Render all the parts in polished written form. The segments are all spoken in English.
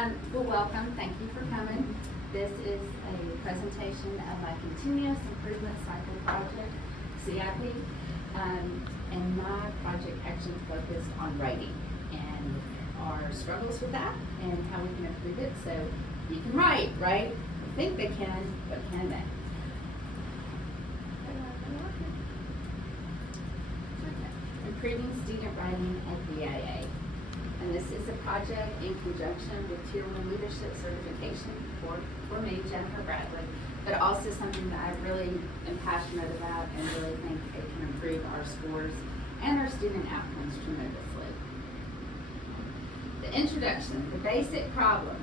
Well, welcome. Thank you for coming. This is a presentation of my Continuous Improvement Cycle project, CIP, and my project actually focused on writing and our struggles with that and how we can improve it. So you can write, right? I think they can, but can they? Improving student writing at BIA. And this is a project in conjunction with Tier 1 Leadership Certification for me, Jennifer Bradley, but also something that I really am passionate about and really think it can improve our scores and our student outcomes tremendously. The introduction, the basic problem,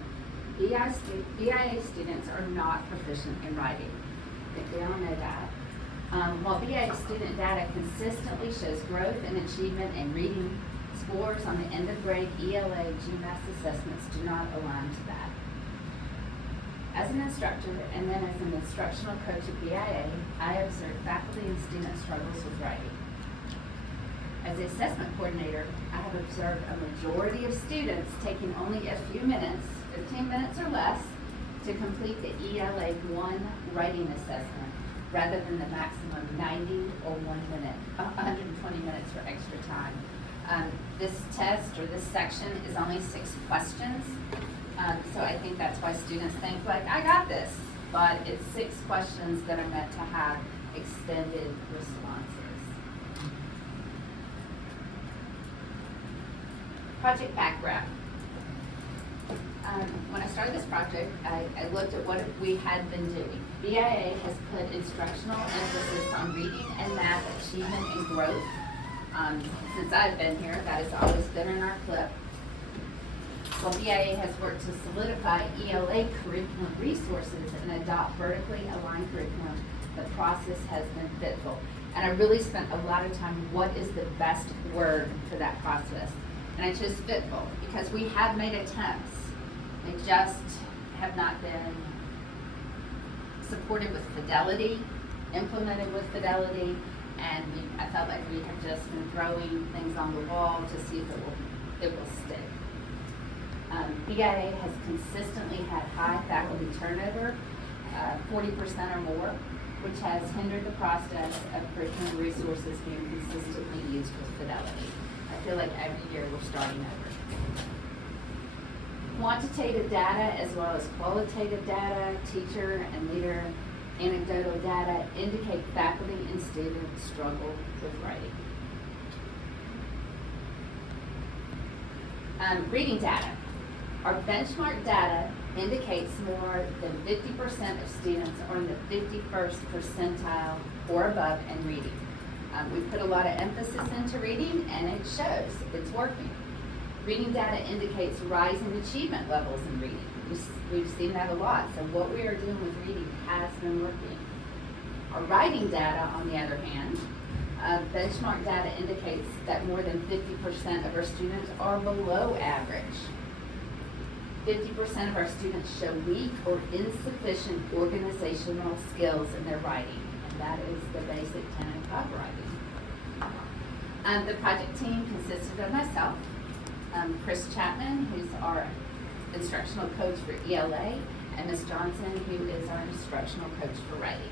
BIA students are not proficient in writing. I think we all know that. While BIA student data consistently shows growth and achievement in reading, scores on the end of grade ELA GMAS assessments do not align to that. As an instructor and then as an instructional coach at BIA, I observe faculty and student struggles with writing. As the assessment coordinator, I have observed a majority of students taking only a few minutes, 15 minutes or less, to complete the ELA 1 writing assessment rather than the maximum 90 or 120 minutes for extra time. This test or this section is only 6 questions, so I think that's why students think like, I got this, but it's 6 questions that are meant to have extended responses. Project background. When I started this project, I looked at what we had been doing. BIA has put instructional emphasis on reading and math achievement and growth. Since I've been here, that has always been in our clip. While BIA has worked to solidify ELA curriculum resources and adopt vertically aligned curriculum, the process has been fitful. And I really spent a lot of time, what is the best word for that process? And I chose fitful because we have made attempts. They just have not been supported with fidelity, implemented with fidelity, and I felt like we have just been throwing things on the wall to see if it will stick. BIA has consistently had high faculty turnover, 40% or more, which has hindered the process of curriculum resources being consistently used with fidelity. I feel like every year we're starting over. Quantitative data as well as qualitative data, teacher and leader anecdotal data indicate faculty and students struggle with writing. Reading data. Our benchmark data indicates more than 50% of students are in the 51st percentile or above in reading. We put a lot of emphasis into reading and it shows, it's working. Reading data indicates rising achievement levels in reading. We've seen that a lot. So what we are doing with reading has been working. Our writing data, on the other hand, benchmark data indicates that more than 50% of our students are below average. 50% of our students show weak or insufficient organizational skills in their writing. And that is the basic tenet of writing. The project team consisted of myself, Chris Chapman, who's our instructional coach for ELA, and Ms. Johnson, who is our instructional coach for writing.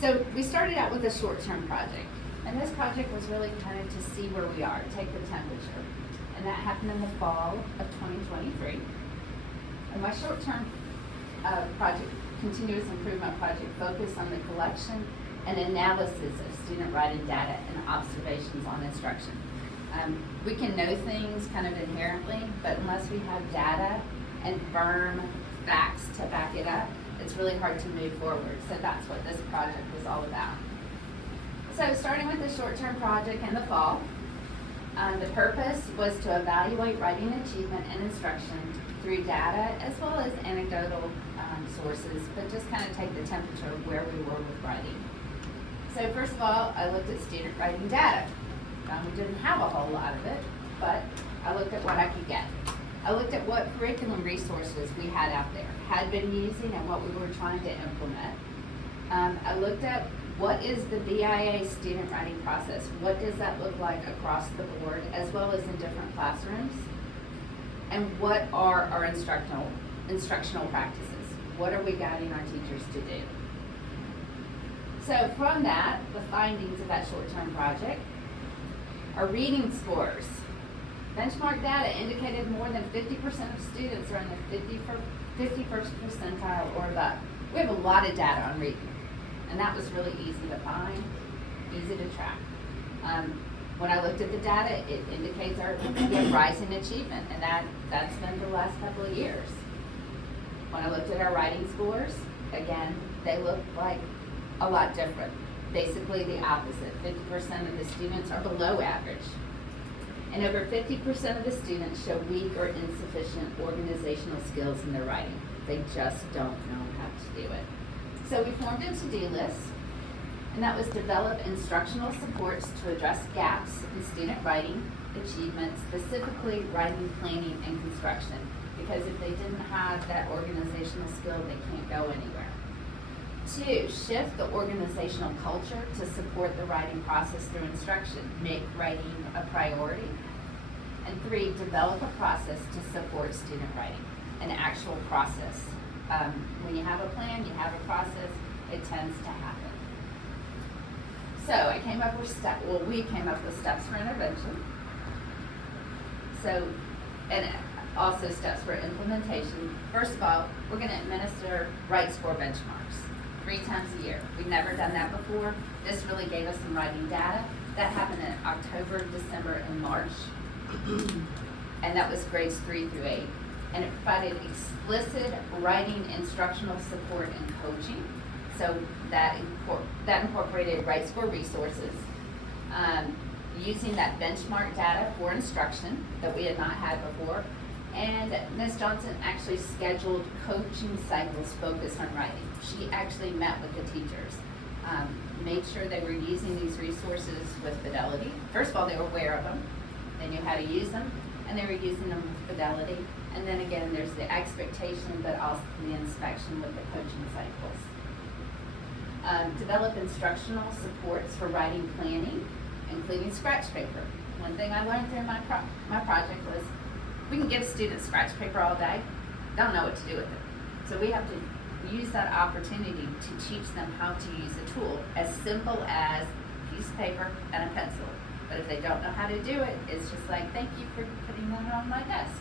So we started out with a short-term project, and this project was really kind of to see where we are, take the temperature, and that happened in the fall of 2023. And my short-term project, continuous improvement project, focused on the collection and analysis of student writing data and observations on instruction. We can know things kind of inherently, but unless we have data and firm facts to back it up, it's really hard to move forward. So that's what this project was all about. So starting with the short-term project in the fall, the purpose was to evaluate writing achievement and instruction through data as well as anecdotal sources, but just kind of take the temperature of where we were with writing. So first of all, I looked at student writing data. We didn't have a whole lot of it, but I looked at what I could get. I looked at what curriculum resources we had out there, had been using, and what we were trying to implement. I looked at what is the BIA student writing process? What does that look like across the board, as well as in different classrooms? And what are our instructional practices? What are we guiding our teachers to do? So from that, the findings of that short-term project, our reading scores. Benchmark data indicated more than 50% of students are in the 51st percentile or above. We have a lot of data on reading, and that was really easy to find, easy to track. When I looked at the data, it indicates our rising achievement, and that's been for the last couple of years. When I looked at our writing scores, again, they look like a lot different. Basically the opposite. 50% of the students are below average. And over 50% of the students show weak or insufficient organizational skills in their writing. They just don't know how to do it. So we formed a to-do list, and that was develop instructional supports to address gaps in student writing achievement, specifically writing, planning, and construction. Because if they didn't have that organizational skill, they can't go anywhere. 2, shift the organizational culture to support the writing process through instruction. Make writing a priority. And 3, develop a process to support student writing, an actual process. When you have a plan, you have a process, it tends to happen. So I came up with we came up with steps for intervention. So, and also steps for implementation. First of all, we're going to administer write score benchmarks 3 times a year. We've never done that before. This really gave us some writing data. That happened in October, December, and March. And that was grades 3 through 8. And it provided explicit writing instructional support and coaching. So that incorporated write score resources, using that benchmark data for instruction that we had not had before. And Ms. Johnson actually scheduled coaching cycles focused on writing. She actually met with the teachers, made sure they were using these resources with fidelity. First of all, they were aware of them. They knew how to use them, and they were using them with fidelity. And then again, there's the expectation, but also the inspection with the coaching cycles. Develop instructional supports for writing planning, including scratch paper. One thing I learned through my project was we can give students scratch paper all day, don't know what to do with it. So we have to use that opportunity to teach them how to use a tool as simple as a piece of paper and a pencil. But if they don't know how to do it, it's just like, thank you for putting that on my desk.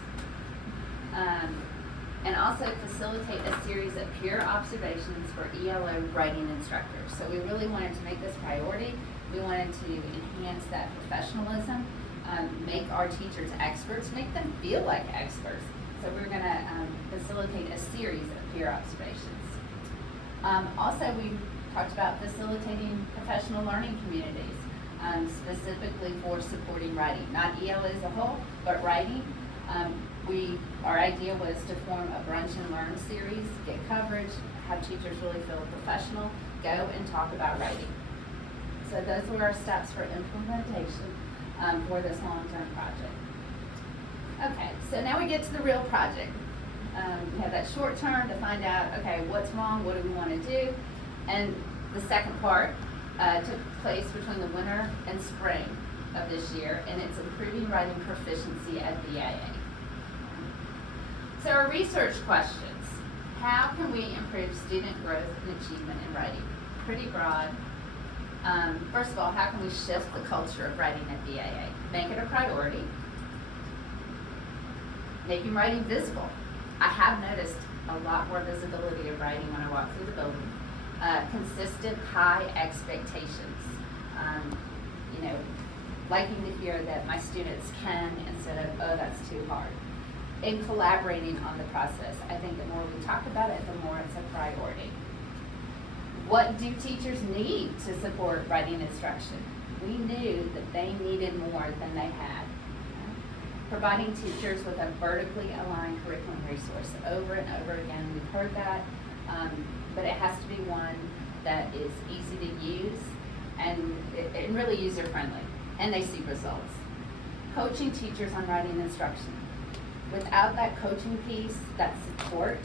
And also facilitate a series of peer observations for ELO writing instructors. So we really wanted to make this priority. We wanted to enhance that professionalism, make our teachers experts, make them feel like experts. So we're going to facilitate a series of peer observations. Also, we talked about facilitating professional learning communities, specifically for supporting writing, not ELO as a whole, but writing. Our idea was to form a brunch and learn series, get coverage, have teachers really feel professional, go and talk about writing. So those were our steps for implementation for this long-term project. Okay, so now we get to the real project. We have that short term to find out, okay, what's wrong, what do we want to do? And the second part took place between the winter and spring of this year, and it's improving writing proficiency at BIA. So our research questions. How can we improve student growth and achievement in writing? Pretty broad. First of all, how can we shift the culture of writing at BIA? Make it a priority. Making writing visible. I have noticed a lot more visibility of writing when I walk through the building. Consistent high expectations. Liking to hear that my students can instead of, oh, that's too hard. And collaborating on the process. I think the more we talk about it, the more it's a priority. What do teachers need to support writing instruction? We knew that they needed more than they had. Providing teachers with a vertically aligned curriculum resource. Over and over again, we've heard that, but it has to be one that is easy to use and really user-friendly, and they see results. Coaching teachers on writing instruction. Without that coaching piece, that support,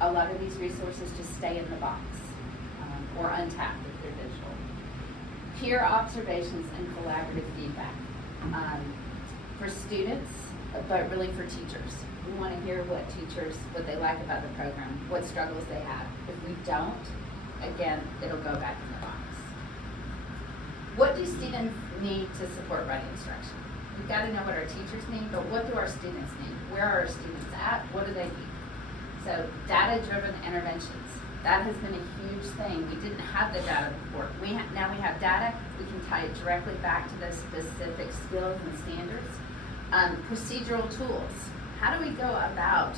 a lot of these resources just stay in the box or untapped if they're digital. Peer observations and collaborative feedback. For students, but really for teachers. We want to hear what they like about the program, what struggles they have. If we don't, again, it'll go back in the box. What do students need to support writing instruction? We've got to know what our teachers need, but what do our students need? Where are our students at? What do they need? So data-driven interventions. That has been a huge thing. We didn't have the data before. Now we have data. We can tie it directly back to those specific skills and standards. Procedural tools. How do we go about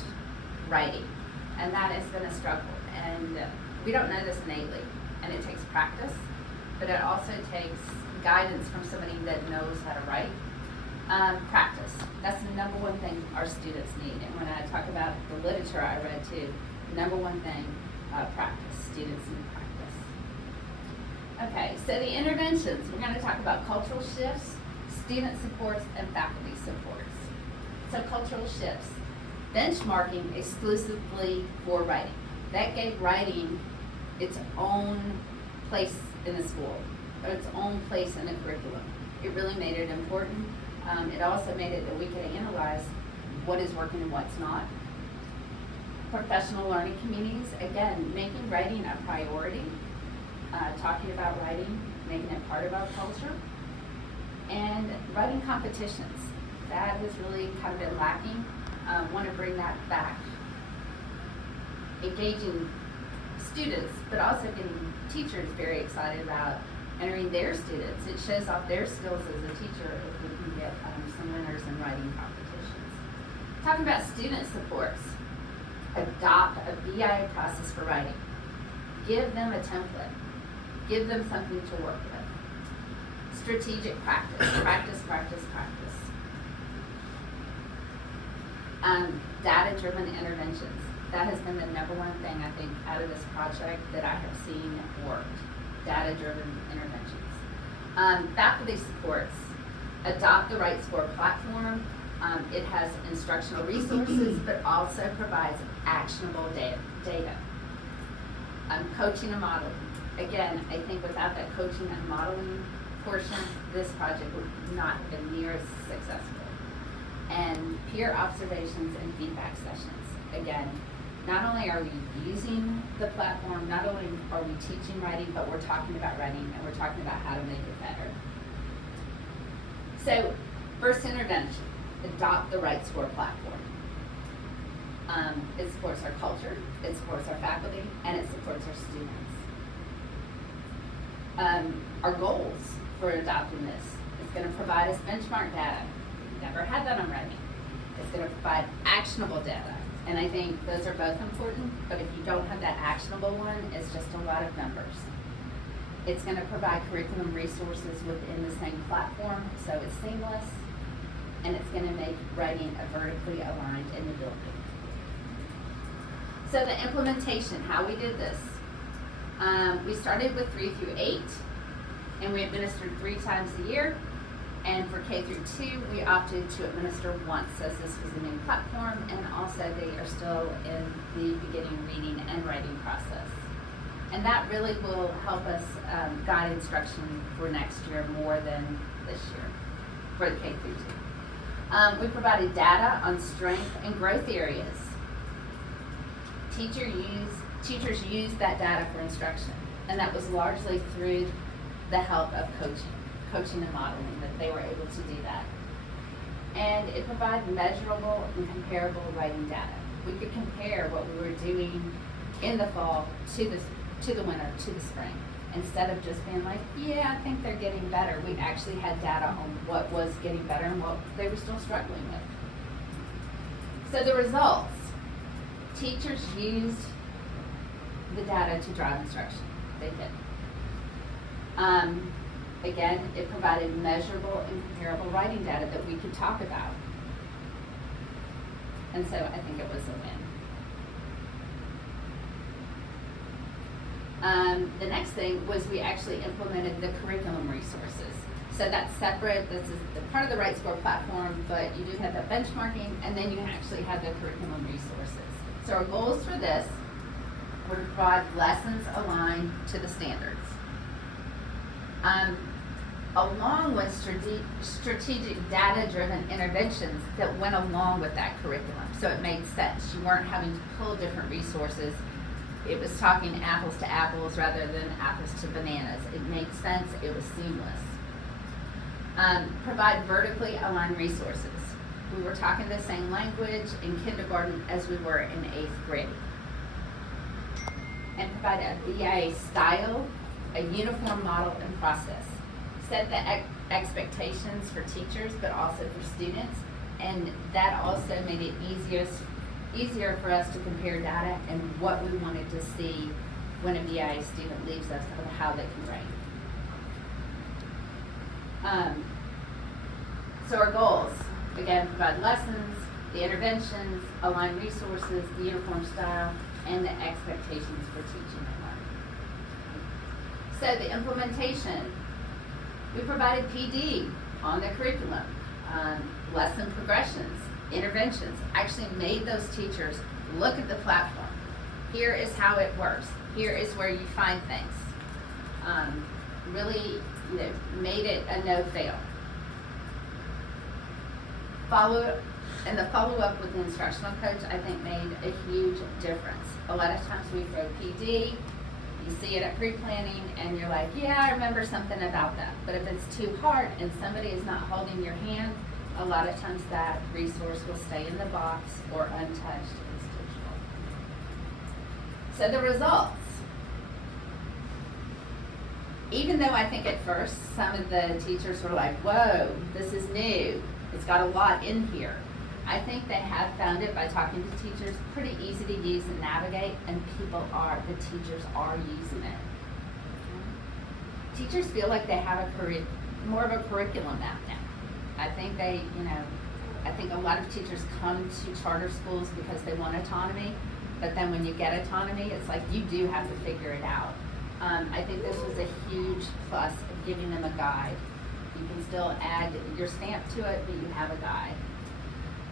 writing? And that has been a struggle. And we don't know this innately. And it takes practice, but it also takes guidance from somebody that knows how to write. Practice. That's the number one thing our students need. And when I talk about the literature I read too, number one thing, practice. Students need practice. Okay, so the interventions. We're going to talk about cultural shifts, student supports, and faculty supports. So cultural shifts. Benchmarking exclusively for writing. That gave writing its own place in the school, or its own place in the curriculum. It really made it important. It also made it that we could analyze what is working and what's not. Professional learning communities, again, making writing a priority, talking about writing, making it part of our culture, and writing competitions. That has really kind of been lacking. Want to bring that back. Engaging students, but also getting teachers very excited about entering their students. It shows off their skills as a teacher if we can get some winners in writing competitions. Talking about student supports. Adopt a BIA process for writing. Give them a template. Give them something to work with. Strategic practice. Practice, practice, practice. Data-driven interventions. That has been the number one thing I think out of this project that I have seen worked. Data-driven interventions. Faculty supports. Adopt the Right Score platform. It has instructional resources, but also provides actionable data. Coaching and modeling. Again, I think without that coaching and modeling portion, this project would not have been near as successful. And peer observations and feedback sessions. Again, not only are we using the platform, not only are we teaching writing, but we're talking about writing and we're talking about how to make it better. So, first intervention, adopt the Right Score platform. It supports our culture, it supports our faculty, and it supports our students. Our goals for adopting this is going to provide us benchmark data. We've never had that on writing. It's going to provide actionable data. And I think those are both important, but if you don't have that actionable one, it's just a lot of numbers. It's going to provide curriculum resources within the same platform, so it's seamless, and it's going to make writing a vertically aligned in the building. So the implementation, how we did this. We started with 3 through 8, and we administered 3 times a year. And for K through 2, we opted to administer once, as this was a new platform, and also they are still in the beginning reading and writing process. And that really will help us guide instruction for next year more than this year for the K through 2. We provided data on strength and growth areas. Teachers used that data for instruction, and that was largely through the help of coaching and modeling, that they were able to do that. And it provided measurable and comparable writing data. We could compare what we were doing in the fall to the winter, to the spring. Instead of just being like, yeah, I think they're getting better, we actually had data on what was getting better and what they were still struggling with. So the results, teachers used the data to drive instruction. They did. Again, it provided measurable and comparable writing data that we could talk about. And so I think it was a win. The next thing was we actually implemented the curriculum resources. So that's separate. This is the part of the Right Score platform, but you do have that benchmarking, and then you actually have the curriculum resources. So our goals for this were to provide lessons aligned to the standards. along with strategic data-driven interventions that went along with that curriculum. So it made sense. You weren't having to pull different resources. It was talking apples to apples rather than apples to bananas. It made sense. It was seamless. Provide vertically aligned resources. We were talking the same language in kindergarten as we were in 8th grade. And provide a BIA style, a uniform model and process. Set the expectations for teachers, but also for students. And that also made it easier for us to compare data and what we wanted to see when a BIA student leaves us of how they can rate. So our goals, again, provide lessons, the interventions, align resources, the uniform style, and the expectations for teaching and learning. So the implementation, we provided PD on the curriculum, lesson progressions, interventions, actually made those teachers look at the platform. Here is how it works. Here is where you find things. Really, made it a no-fail. And the follow-up with the instructional coach, I think, made a huge difference. A lot of times we throw PD, you see it at pre-planning, and you're like, yeah, I remember something about that. But if it's too hard and somebody is not holding your hand, a lot of times that resource will stay in the box or untouched as teachable. So the results. Even though I think at first some of the teachers were like, whoa, this is new. It's got a lot in here. I think they have found it by talking to teachers pretty easy to use and navigate, and the teachers are using it. Teachers feel like they have more of a curriculum map now. I think I think a lot of teachers come to charter schools because they want autonomy, but then when you get autonomy, it's like you do have to figure it out. I think this was a huge plus of giving them a guide. You can still add your stamp to it, but you have a guide.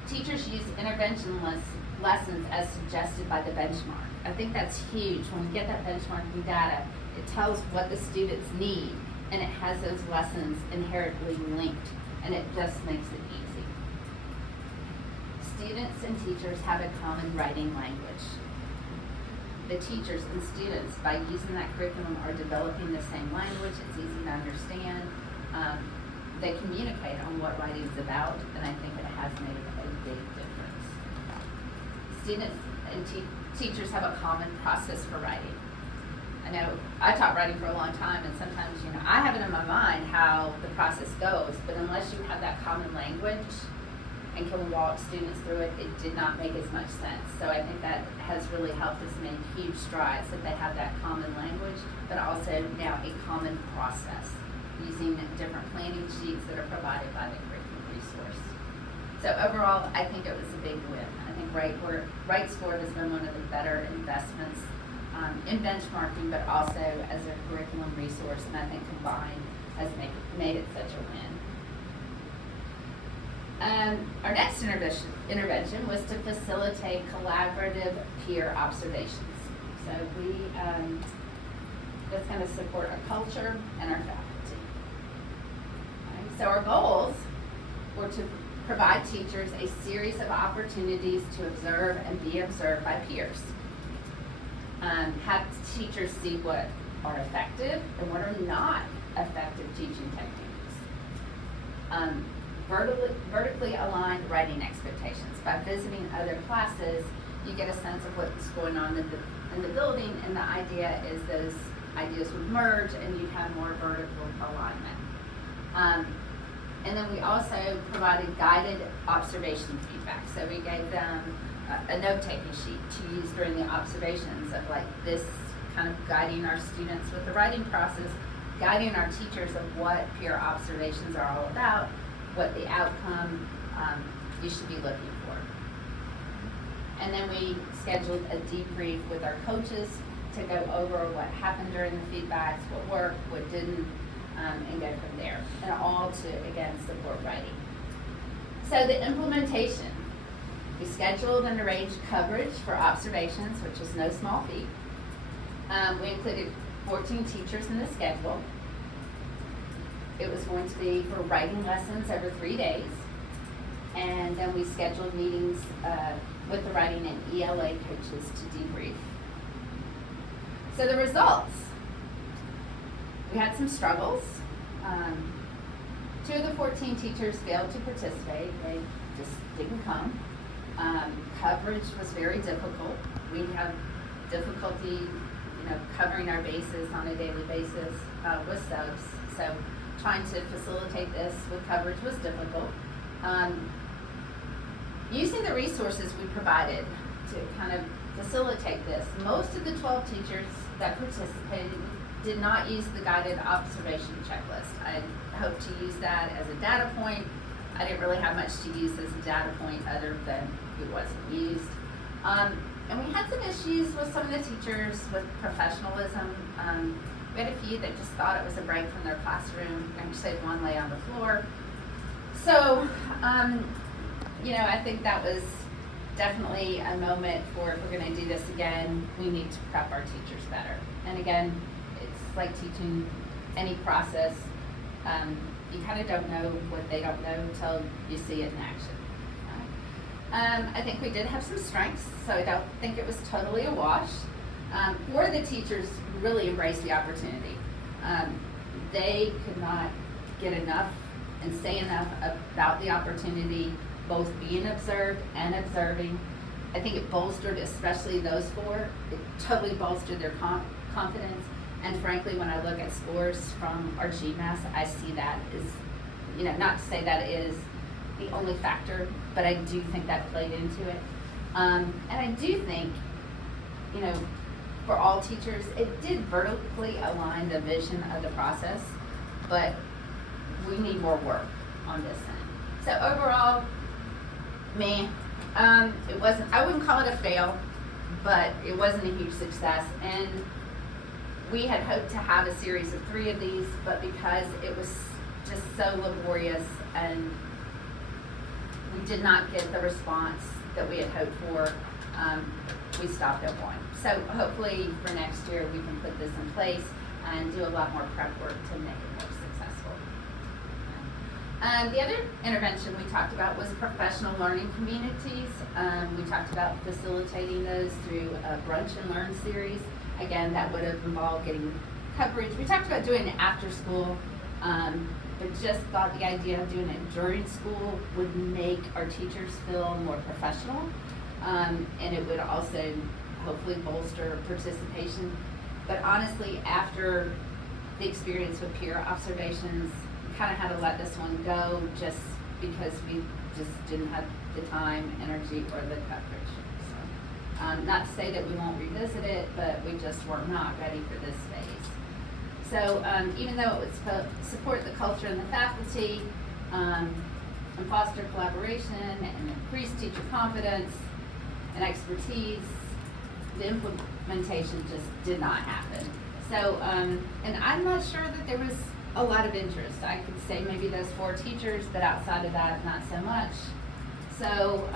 Teachers use intervention lessons as suggested by the benchmark. I think that's huge. When we get that benchmarking data, it tells what the students need, and it has those lessons inherently linked, and it just makes it easy. Students and teachers have a common writing language. The teachers and students, by using that curriculum, are developing the same language. It's easy to understand. They communicate on what writing is about, and I think it has made a big difference. Students and teachers have a common process for writing. I know I taught writing for a long time, and sometimes, I have it in my mind how the process goes, but unless you have that common language and can walk students through it, it did not make as much sense. So I think that has really helped us make huge strides, that they have that common language, but also now a common process, using different planning sheets that are provided by the curriculum resource. So overall, I think it was a big win. I think Right Score has been one of the better investments in benchmarking, but also as a curriculum resource, and I think combined has made it such a win. Our next intervention was to facilitate collaborative peer observations. So we that's going to support our culture and our faculty. So our goals were to provide teachers a series of opportunities to observe and be observed by peers. Have teachers see what are effective and what are not effective teaching techniques. Vertically aligned writing expectations. By visiting other classes, you get a sense of what's going on in the building, and the idea is those ideas would merge and you'd have more vertical alignment. And then we also provided guided observation feedback. So we gave them a note-taking sheet to use during the observations of this kind of guiding our students with the writing process, guiding our teachers of what peer observations are all about, what the outcome you should be looking for. And then we scheduled a debrief with our coaches to go over what happened during the feedbacks, what worked, what didn't, and go from there. And all to, again, support writing. So the implementation. We scheduled and arranged coverage for observations, which was no small feat. We included 14 teachers in the schedule. it was going to be for writing lessons over 3 days. And then we scheduled meetings with the writing and ELA coaches to debrief. So the results, we had some struggles. 2 of the 14 teachers failed to participate. They just didn't come. Coverage was very difficult. We have difficulty, covering our bases on a daily basis with subs. So trying to facilitate this with coverage was difficult. Using the resources we provided to kind of facilitate this, most of the 12 teachers that participated did not use the guided observation checklist. I hoped to use that as a data point. I didn't really have much to use as a data point other than it wasn't used. And we had some issues with some of the teachers with professionalism. We had a few that just thought it was a break from their classroom. Actually, one lay on the floor. So, I think that was definitely a moment for, if we're going to do this again, we need to prep our teachers better. And again, it's like teaching any process. You kind of don't know what they don't know until you see it in action. I think we did have some strengths, so I don't think it was totally a wash. 4 of the teachers really embraced the opportunity. They could not get enough and say enough about the opportunity, both being observed and observing. I think it bolstered, especially those 4, it totally bolstered their confidence. And frankly, when I look at scores from our GMAS, I see that is, not to say that it is the only factor, but I do think that played into it. And I do think, for all teachers, it did vertically align the vision of the process, but we need more work on this end. So overall, it wasn't, I wouldn't call it a fail, but it wasn't a huge success. And we had hoped to have a series of 3 of these, but because it was just so laborious and we did not get the response that we had hoped for, we stopped at 1. So hopefully for next year we can put this in place and do a lot more prep work to make it more successful. The other intervention we talked about was professional learning communities. We talked about facilitating those through a Brunch and Learn series. Again, that would have involved getting coverage. We talked about doing it after school, but just thought the idea of doing it during school would make our teachers feel more professional, and it would also hopefully bolster participation. But honestly, after the experience with peer observations, we kind of had to let this one go just because we just didn't have the time, energy, or the coverage. So, not to say that we won't revisit it, but we just were not ready for this phase. So even though it would support the culture and the faculty, and foster collaboration and increase teacher confidence and expertise, the implementation just did not happen. So, and I'm not sure that there was a lot of interest. I could say maybe those 4 teachers, but outside of that, not so much. So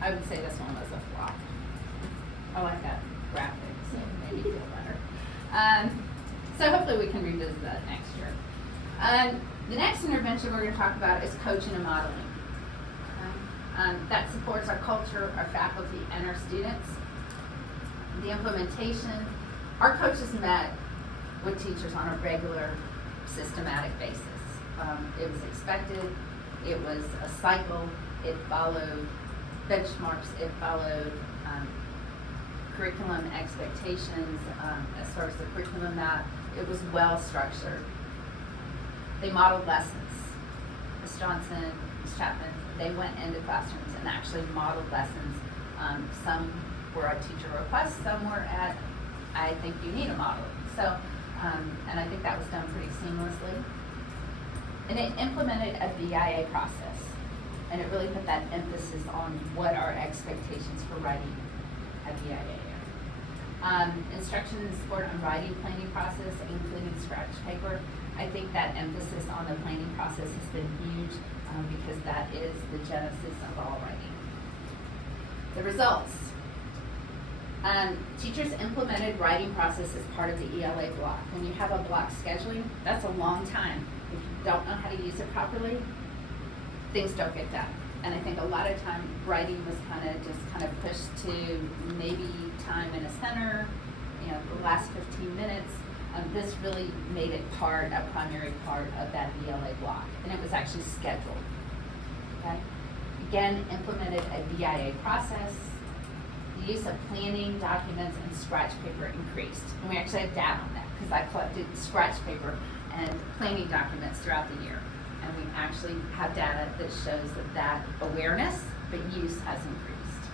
I would say this one was a flop. I like that graphic, so it made me feel better. So hopefully we can revisit that next year. The next intervention we're going to talk about is coaching and modeling. That supports our culture, our faculty, and our students. The implementation, our coaches met with teachers on a regular, systematic basis. It was expected, it was a cycle, it followed benchmarks, it followed curriculum expectations as far as the curriculum map. It was well structured. They modeled lessons. Ms. Johnson, Ms. Chapman, they went into classrooms and actually modeled lessons. Some were at teacher requests, some were at, I think you need a model. So, and I think that was done pretty seamlessly. And it implemented a BIA process. And it really put that emphasis on what our expectations for writing a BIA are. Instruction and support on writing planning process, including scratch paper. I think that emphasis on the planning process has been huge because that is the genesis of all writing. The results. Teachers implemented writing process as part of the ELA block. When you have a block scheduling, that's a long time. if you don't know how to use it properly, things don't get done. And I think a lot of time writing was kind of pushed to maybe time in a center, you know, the last 15 minutes. This really made it a primary part of that BLA block, and it was actually scheduled. Okay? Again, implemented a BIA process. The use of planning documents and scratch paper increased, and we actually have data on that because I collected scratch paper and planning documents throughout the year. And we actually have data that shows that awareness, but use has increased.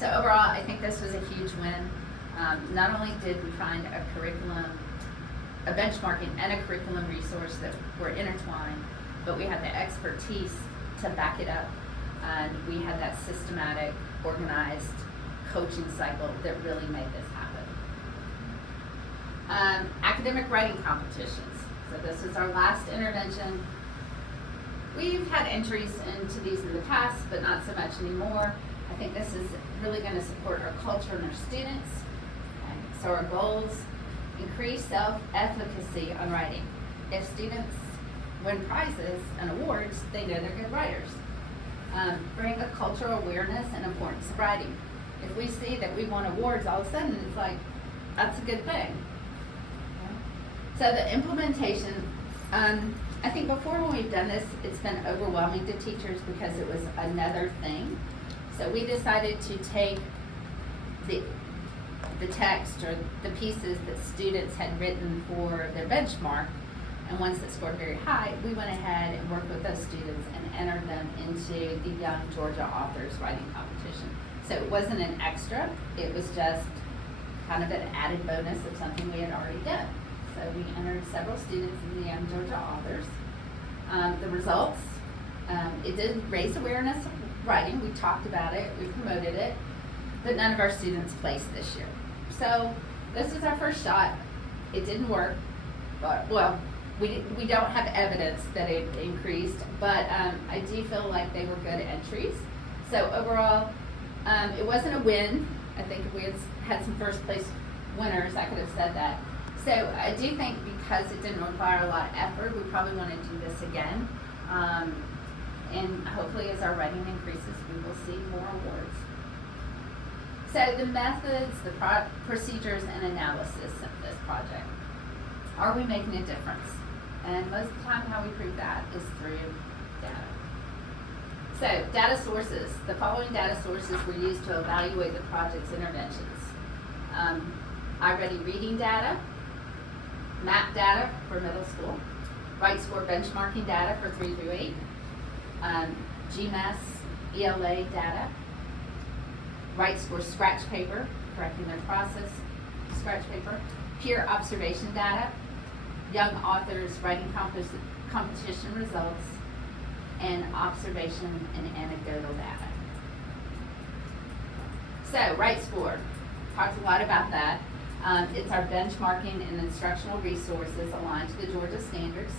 So overall, I think this was a huge win. Not only did we find a curriculum, a benchmarking and a curriculum resource that were intertwined, but we had the expertise to back it up. And we had that systematic, organized coaching cycle that really made this happen. Academic writing competitions. So this is our last intervention. We've had entries into these in the past, but not so much anymore. I think this is really going to support our culture and our students. Okay. So our goals, increase self-efficacy on writing. If students win prizes and awards, they know they're good writers. Bring a cultural awareness and importance of writing. If we see that we won awards, all of a sudden it's like, that's a good thing. Okay. So the implementation, I think before when we've done this, it's been overwhelming to teachers because it was another thing. So we decided to take the text or the pieces that students had written for their benchmark, and ones that scored very high, we went ahead and worked with those students and entered them into the Young Georgia Authors Writing Competition. So it wasn't an extra, it was just kind of an added bonus of something we had already done. So we entered several students in the Young Georgia Authors. The results, it did raise awareness of writing. We talked about it, we promoted it, but none of our students placed this year. So this is our first shot. It didn't work, but well, we don't have evidence that it increased, but I do feel like they were good entries. So overall, it wasn't a win. I think if we had some first place winners, I could have said that. So I do think because it didn't require a lot of effort, we probably want to do this again. And hopefully as our writing increases, we will see more awards. So the methods, the procedures, and analysis of this project. Are we making a difference? And most of the time how we prove that is through data. So data sources. The following data sources were used to evaluate the project's interventions. iReady reading data, MAP data for middle school, Right Score benchmarking data for 3 through 8, GMAS ELA data, Right Score scratch paper, correcting their process, scratch paper, peer observation data, Young Authors Writing Competition results, and observation and anecdotal data. So, Right Score, talked a lot about that. It's our benchmarking and instructional resources aligned to the Georgia standards.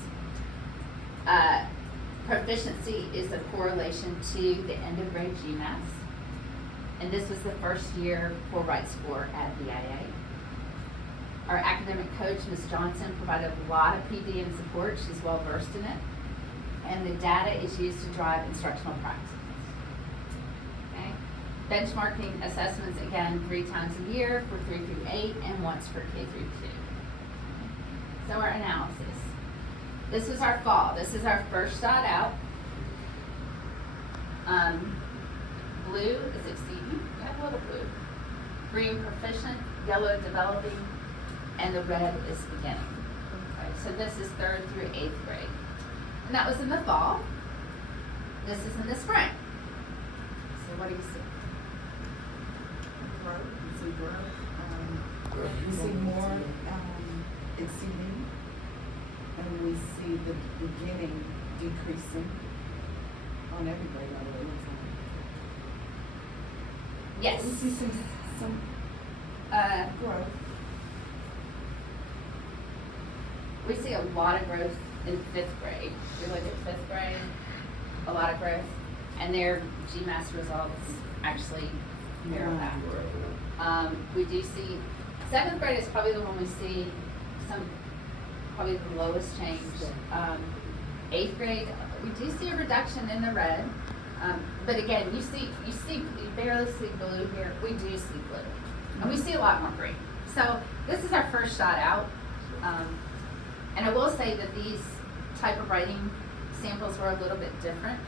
Proficiency is a correlation to the end of grade GMAS. And this was the first year for Right Score at BIA. Our academic coach, Ms. Johnson, provided a lot of PD and support. She's well versed in it. And the data is used to drive instructional practices. Okay? Benchmarking assessments, again, 3 times a year for 3 through 8 and once for K through 2. So our analysis. This was our fall. This is our first shot out. Blue is exceeding. We have a little blue. Green proficient, yellow developing, and the red is beginning. Okay, so this is 3rd through 8th grade. And that was in the fall. This is in the spring. So what do you see? Growth. You see growth. We see more exceeding, and we see the beginning decreasing on every grade level. It looks like. Yes. We see some growth. We see a lot of growth in 5th grade. We look at 5th grade, a lot of growth, and their GMAS results actually mirror that. We do see 7th grade is probably the one we see some probably the lowest change. Eighth grade, we do see a reduction in the red. But again, you barely see blue here. We do see blue. And we see a lot more green. So this is our first shot out. And I will say that these type of writing samples were a little bit different.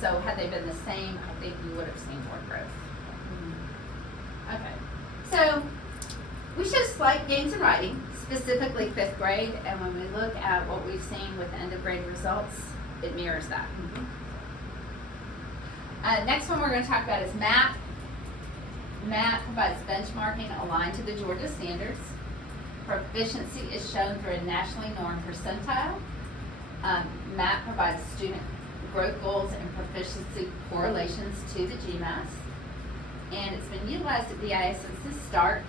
So had they been the same, I think you would have seen more growth. Okay. So we show slight gains in writing, specifically 5th grade. And when we look at what we've seen with end of grade results, it mirrors that. Next one we're going to talk about is MAP. MAP provides benchmarking aligned to the Georgia standards. Proficiency is shown through a nationally normed percentile. MAP provides student growth goals and proficiency correlations to the GMAS. And it's been utilized at BIS since the start.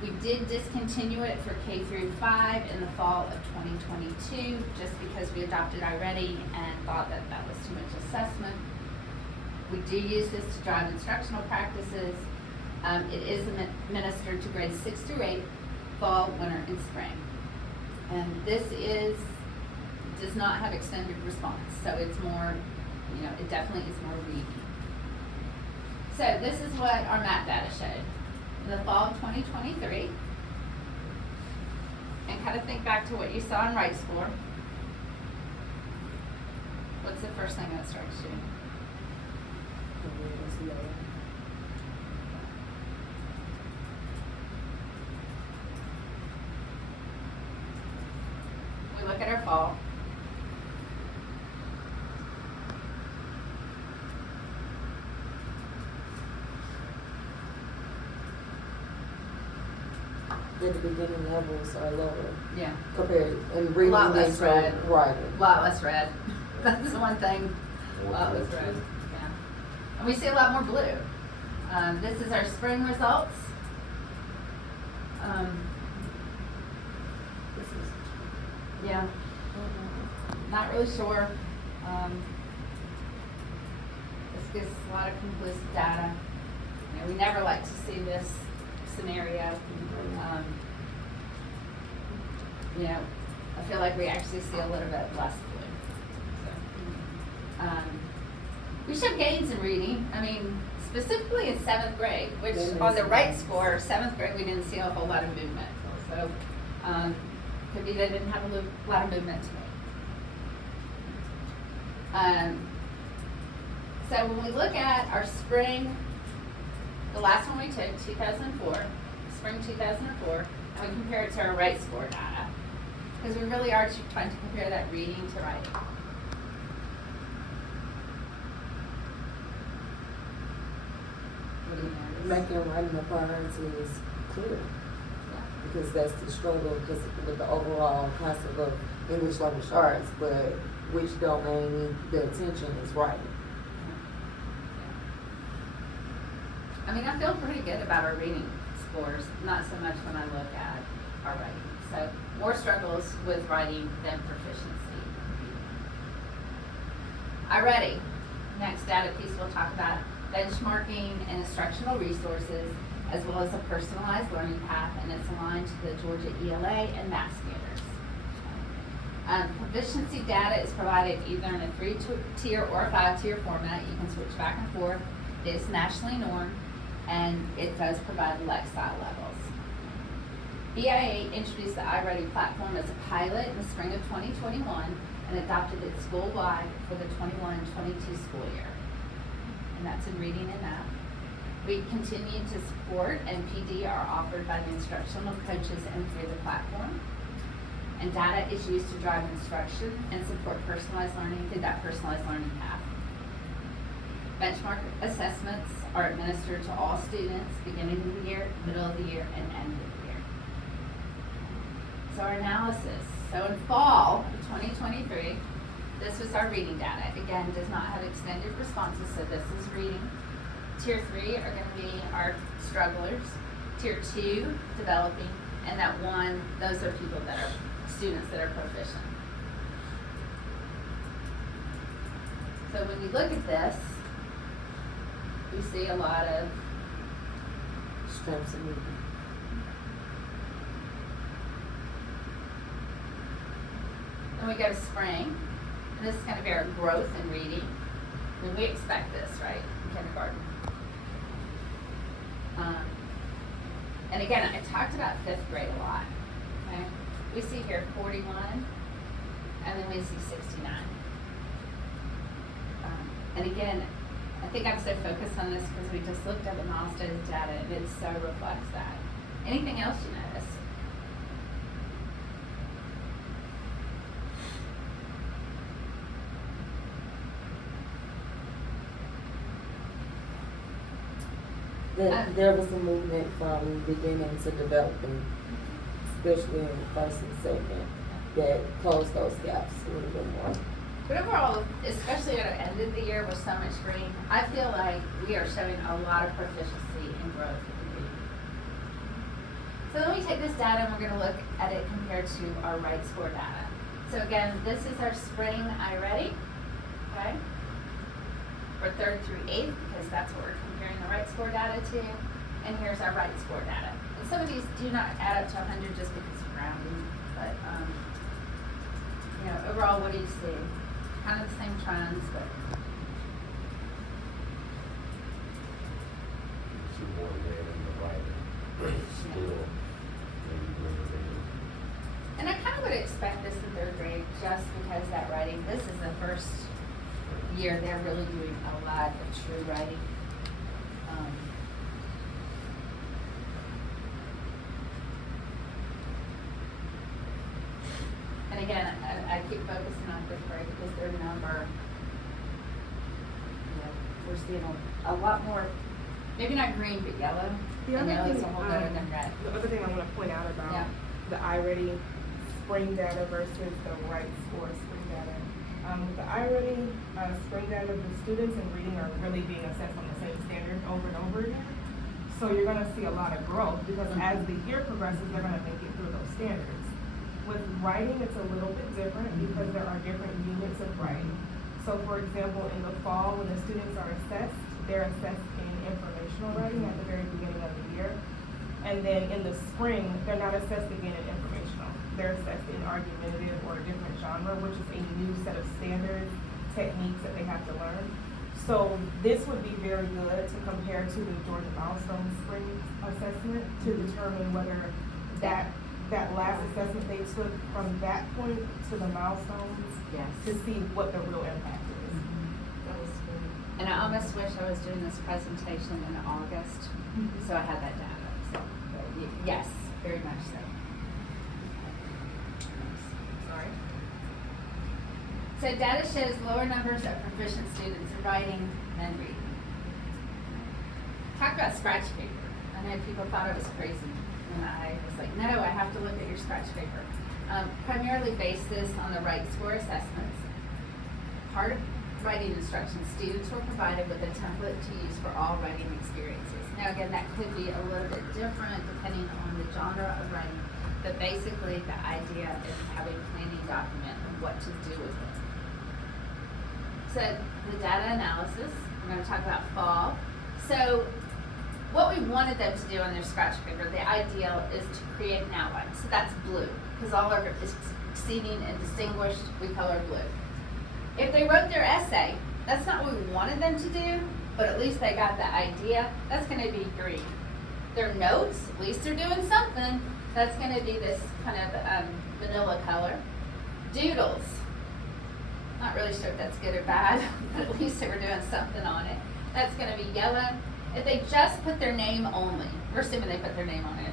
We did discontinue it for K through 5 in the fall of 2022 just because we adopted iReady and thought that that was too much assessment. We do use this to drive instructional practices. It is administered to grades 6 through 8, fall, winter, and spring. And this does not have extended response, so it's more, it definitely is more reading. So this is what our MAP data showed in the fall of 2023. And kind of think back to what you saw in Write Score. What's the first thing that strikes you? We look at our fall. The beginning levels are lower. Yeah. Compared and A reading lot less red. writing. A lot less red. That's the one thing. A lot less red. Yeah. And we see a lot more blue. This is our spring results. Yeah. Not really sure. This gives us a lot of conclusive data. We never like to see this scenario. I feel like we actually see a little bit less blue. We show gains in reading. Specifically in 7th grade, which on the Write Score, 7th grade, we didn't see a whole lot of movement. So, could be they didn't have a lot of movement to make. So when we look at our spring, the last one we took, 2004, spring 2004, and we compare it to our Write Score data, because we really are trying to compare that reading to writing. What do you notice? Making writing a priority is clear. Yeah. Because that's the struggle, because with the overall concept of English language arts, but which domain the attention is writing. I feel pretty good about our reading scores, not so much when I look at our writing. So more struggles with writing than proficiency. iReady. Next data piece we'll talk about benchmarking and instructional resources, as well as a personalized learning path, and it's aligned to the Georgia ELA and MAP standards. Proficiency data is provided either in a 3-tier or a 5-tier format. You can switch back and forth. It is nationally normed, and it does provide lexile levels. BIA introduced the iReady platform as a pilot in the spring of 2021 and adopted it school-wide for the 21-22 school year. And that's in reading and math. We continue to support, and PD are offered by the instructional coaches and through the platform. And data is used to drive instruction and support personalized learning through that personalized learning path. Benchmark assessments are administered to all students beginning of the year, middle of the year, and end of the year. So our analysis. So in fall of 2023, this was our reading data. Again, does not have extended responses, so this is reading. Tier 3 are going to be our strugglers. Tier 2, developing. And that 1, those are people that are students that are proficient. So when you look at this, you see a lot of Strengths and weaknesses. Then we go to spring, and this is gonna be our growth in reading. I mean, we expect this, right, in kindergarten. And again, I talked about fifth grade a lot, okay? We see here 41, and then we see 69. And again, I think I'm so focused on this because we just looked at the milestones data and it so reflects that. Anything else you notice? There was a movement from beginning to developing, especially in the first and second, that closed those gaps a little bit more. But overall, especially at the end of the year with so much green, I feel like we are showing a lot of proficiency and growth in reading. So then we take this data and we're going to look at it compared to our right score data. So again, this is our spring iReady, okay? For 3rd through 8th, because that's what we're comparing the right score data to. And here's our right score data. And some of these do not add up to 100 just because of rounding, but you know, overall, what do you see? Kind of the same trends, but See more red in the writing. Still, maybe green. and I kind of would expect this in 3rd grade just because that writing, this is the first year they're really doing a lot of true writing. And again, I keep focusing on 5th grade because their number, you know, we're seeing a lot more, maybe not green, but yellow. The And other yellow is a thing, whole better than red. The other thing I want to point out about Yeah. the iReady spring data versus the right score spring data. With the iReady spring data, the students in reading are really being assessed on the same standard over and over again. So you're going to see a lot of growth because as the year progresses, they're going to make it through those standards. With writing, it's a little bit different because there are different units of writing. So for example, in the fall, when the students are assessed, they're assessed in informational writing at the very beginning of the year. And then in the spring, they're not assessed again in informational. They're assessed in argumentative or a different genre, which is a new set of standards, techniques that they have to learn. So this would be very good to compare to the Georgia Milestone Spring assessment to determine whether that last assessment they took from that point to the milestones Yes. to see what the real impact is. That was good. And I almost wish I was doing this presentation in August, so I had that data. So, but yes, very much so. Sorry. So data shows lower numbers of proficient students in writing than reading. Talk about scratch paper. I know people thought it was crazy, and I was like, no, I have to look at your scratch paper. Primarily based this on the right score assessments. Part of writing instructions, students were provided with a template to use for all writing experiences. Now again, that could be a little bit different depending on the genre of writing, but basically the idea is having a planning document and what to do with it. So the data analysis, we're going to talk about fall. So what we wanted them to do on their scratch paper, the ideal is to create an outline. So that's blue, because all of it is exceeding and distinguished, we color blue. If they wrote their essay, that's not what we wanted them to do, but at least they got the idea, that's gonna be green. Their notes, at least they're doing something, that's gonna be this kind of vanilla color. Doodles, not really sure if that's good or bad, but at least they were doing something on it. That's gonna be yellow. If they just put their name only, we're assuming they put their name on it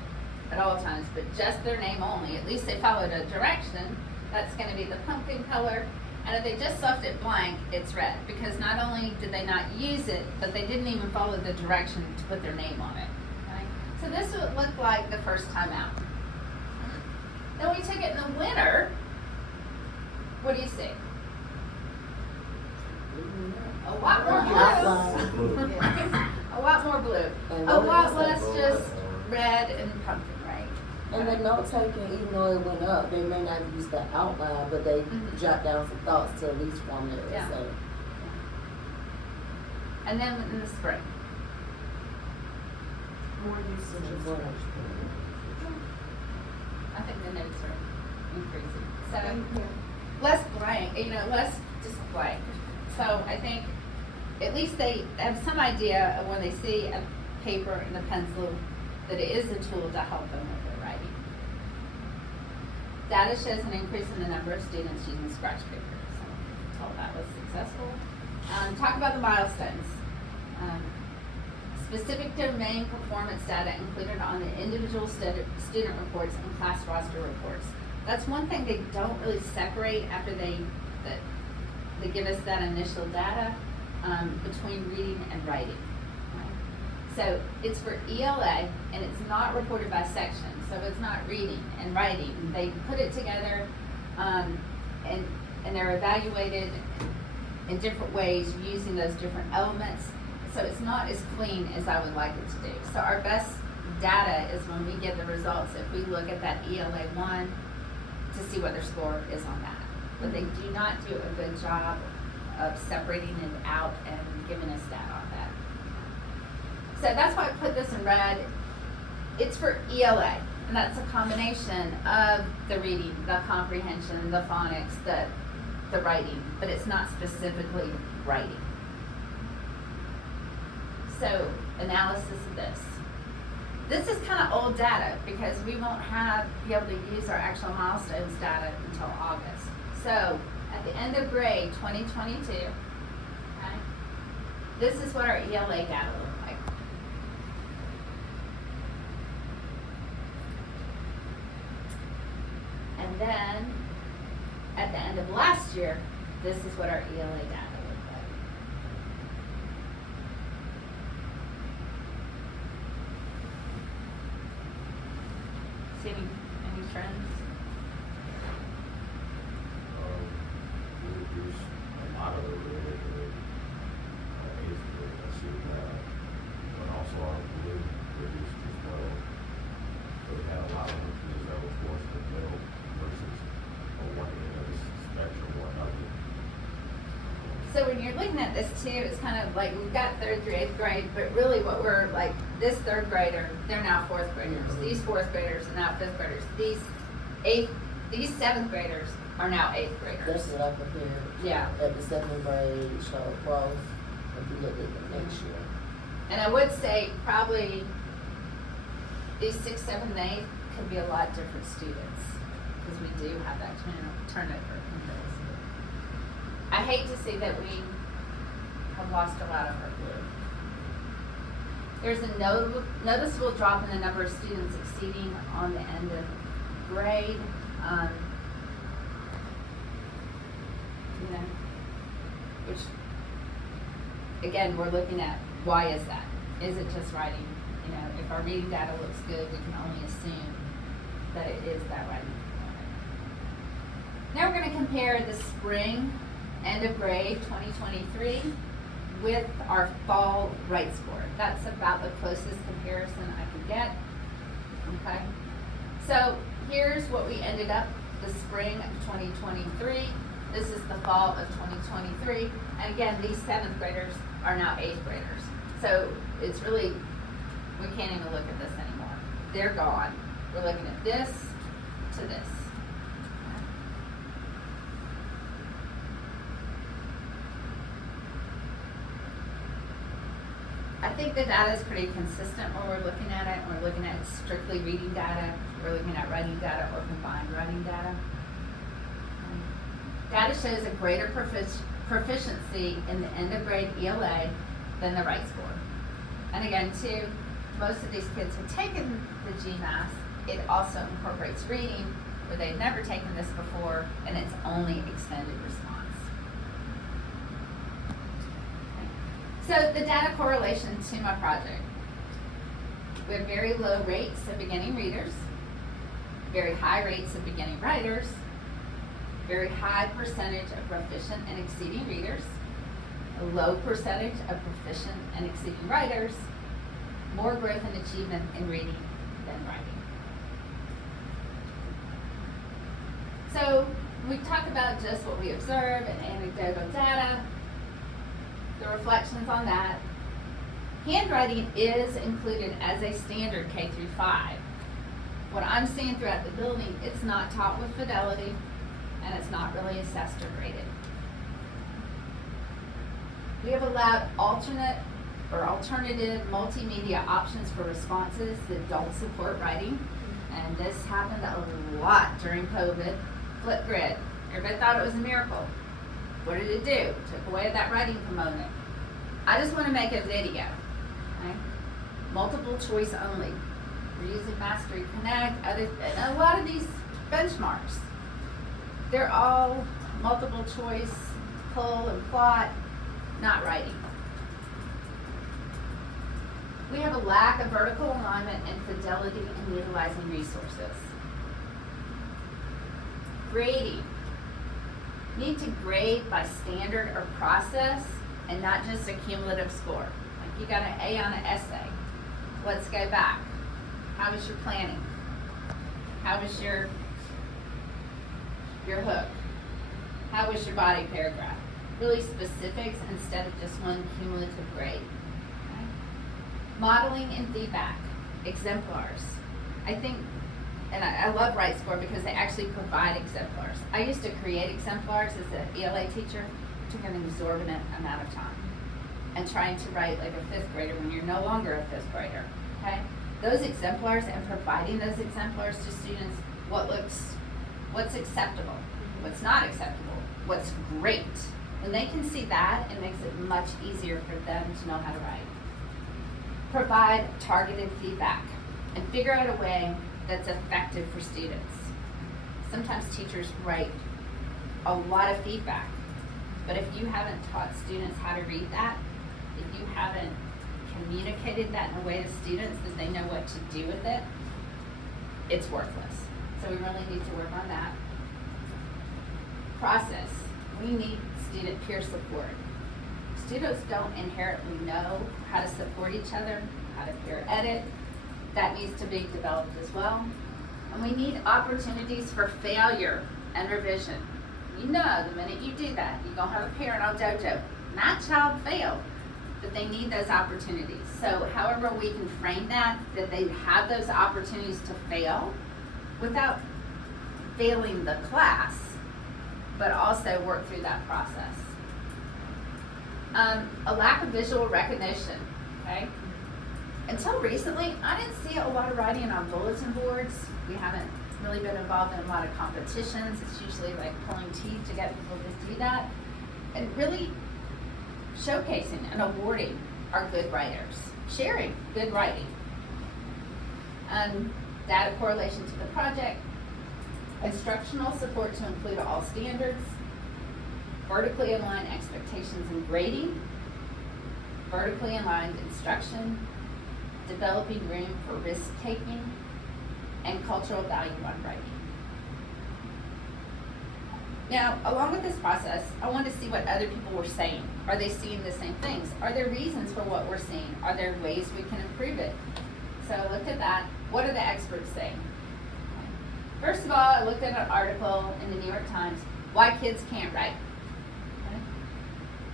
at all times, but just their name only, at least they followed a direction, that's gonna be the pumpkin color. And if they just left it blank, it's red, because not only did they not use it, but they didn't even follow the direction to put their name on it. Okay? So this would look like the first time out. Then we took it in the winter. What do you see? A lot more Outline. blue. A lot more blue. And A what lot is less that? just red and pumpkin, right? And the note taking, even though it went up, they may not use the outline, but they jot down some thoughts to at least form their Yeah. essay. And then in the spring. More usage of I think the notes are increasing. So, less blank, less just blank. So I think at least they have some idea of when they see a paper and a pencil that it is a tool to help them with their writing. Data shows an increase in the number of students using scratch paper, so told that was successful. Talk about the milestones. Specific domain performance data included on the individual student reports and class roster reports. That's one thing they don't really separate after they give us that initial data between reading and writing. Right? So it's for ELA and it's not reported by section. So it's not reading and writing. They put it together and they're evaluated in different ways using those different elements. So it's not as clean as I would like it to do. So our best data is when we get the results, if we look at that ELA 1 to see what their score is on that. But they do not do a good job of separating it out and giving us data on that. So that's why I put this in red. It's for ELA, and that's a combination of the reading, the comprehension, the phonics, the writing, but it's not specifically writing. So, analysis of this. This is kind of old data because we won't be able to use our actual milestones data until August. So, at the end of grade 2022, okay, this is what our ELA data look like. And then, at the end of last year, this is what our ELA data looked like. See any trends? We reduced a lot of the related to eighth grade, I see that, but also our blue reduced as well. So we had a lot of kids that were forced to middle versus on one end of the spectrum or another. So when you're looking at this too, it's kind of like we've got 3rd through 8th grade, but really what we're like, this 3rd grader, they're now 4th graders. These 4th graders are now 5th graders. These 7th graders are now 8th graders. That's what I compared. Yeah. At the 7th grade, show across, if you look at the next year. And I would say probably these 6th, 7th, and 8th could be a lot different students because we do have that turnover in middle school. I hate to see that we have lost a lot of our blue. There's a noticeable drop in the number of students exceeding on the end of grade. Which, again, we're looking at why is that? Is it just writing? If our reading data looks good, we can only assume that it is that writing component. Now we're going to compare the spring end of grade 2023 with our fall write score. That's about the closest comparison I could get. Okay, so here's what we ended up the spring of 2023. This is the fall of 2023. And again, these 7th graders are now 8th graders. So it's really, we can't even look at this anymore. They're gone. We're looking at this to this. I think the data is pretty consistent when we're looking at it. We're looking at strictly reading data. We're looking at writing data or combined writing data. Data shows a greater proficiency in the end of grade ELA than the write score. And again, too, most of these kids have taken the GMAS. It also incorporates reading, where they've never taken this before, and it's only extended response. So the data correlation to my project. We have very low rates of beginning readers, very high rates of beginning writers, very high percentage of proficient and exceeding readers, a low percentage of proficient and exceeding writers, more growth and achievement in reading than writing. So we talk about just what we observe and anecdotal data, the reflections on that. Handwriting is included as a standard K through 5. What I'm seeing throughout the building, it's not taught with fidelity. and it's not really assessed or graded. We have allowed alternative multimedia options for responses that don't support writing, and this happened a lot during COVID. Flipgrid, everybody thought it was a miracle. What did it do? It took away that writing component. I just want to make a video. Okay? Multiple choice only. We're using Mastery Connect, and a lot of these benchmarks, they're all multiple choice, pull and plot, not writing. We have a lack of vertical alignment and fidelity in utilizing resources. Grading. Need to grade by standard or process and not just a cumulative score. Like you got an A on an essay. Let's go back. How was your planning? How was your hook? How was your body paragraph? Really specifics instead of just one cumulative grade. Okay? Modeling and feedback, exemplars. I think, and I love Right Score because they actually provide exemplars. I used to create exemplars as an ELA teacher. It took an exorbitant amount of time. And trying to write like a fifth grader when you're no longer a fifth grader, okay? Those exemplars and providing those exemplars to students, what's acceptable, what's not acceptable, what's great. When they can see that, it makes it much easier for them to know how to write. Provide targeted feedback and figure out a way that's effective for students. Sometimes teachers write a lot of feedback, but if you haven't taught students how to read that, if you haven't communicated that in a way to students that they know what to do with it, it's worthless. So we really need to work on that. Process. We need student peer support. Students don't inherently know how to support each other, how to peer edit. That needs to be developed as well. And we need opportunities for failure and revision. You know, the minute you do that, you're gonna have a parent on dojo. That child failed, but they need those opportunities. So however we can frame that they have those opportunities to fail without failing the class, but also work through that process. A lack of visual recognition, okay? Until recently, I didn't see a lot of writing on bulletin boards. We haven't really been involved in a lot of competitions. It's usually like pulling teeth to get people to do that. And really showcasing and awarding our good writers, sharing good writing. Data correlation to the project, instructional support to include all standards, vertically aligned expectations and grading, vertically aligned instruction, developing room for risk-taking, and cultural value on writing. Now, along with this process, I want to see what other people were saying. Are they seeing the same things? Are there reasons for what we're seeing? Are there ways we can improve it? So I looked at that. What are the experts saying? First of all, I looked at an article in the New York Times, Why Kids Can't Write. Okay.